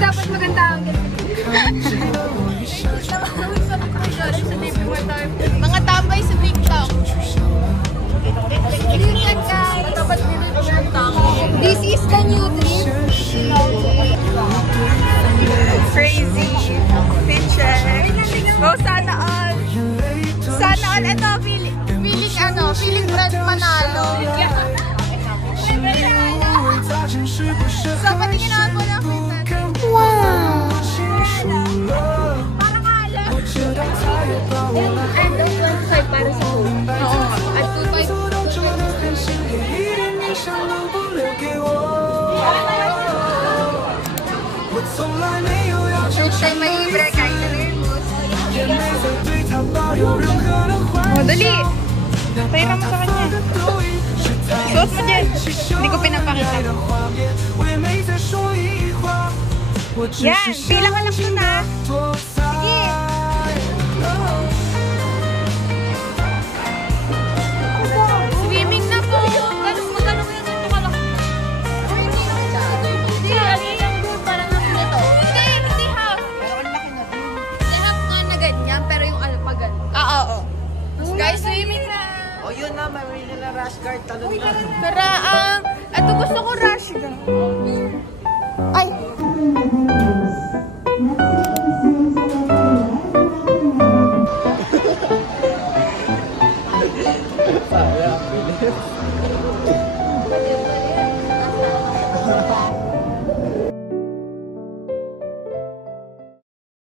Dapat maganda ang mga tambay sa TikTok. This is the new trip. Crazy. Picture. Oh, sana all. Sana all. Ito, feeling brand manalo. So, patingin naman po lang. Wow! Parang alam. And 1.5 para sa home. Oo. At 2.5. Shoot tayo may libre kahit na nervous. Oh, dali! Pahira mo sa kanya. Suot mo dyan. Hindi ko pinapakita. Yan! Bilang ka lang dun ha! Sige! Swimming na po! Magkano mo yung ganito ka lang? Hindi! Ano yung doon? Parang natin ito. Hindi half! Hindi half nga na ganyan, pero yung alpagan. Oo. Guys, swimming na! O yun na, may nila rash guard. Talon na. Pero ito gusto ko rash guard. Ay! Sabi ang bilis.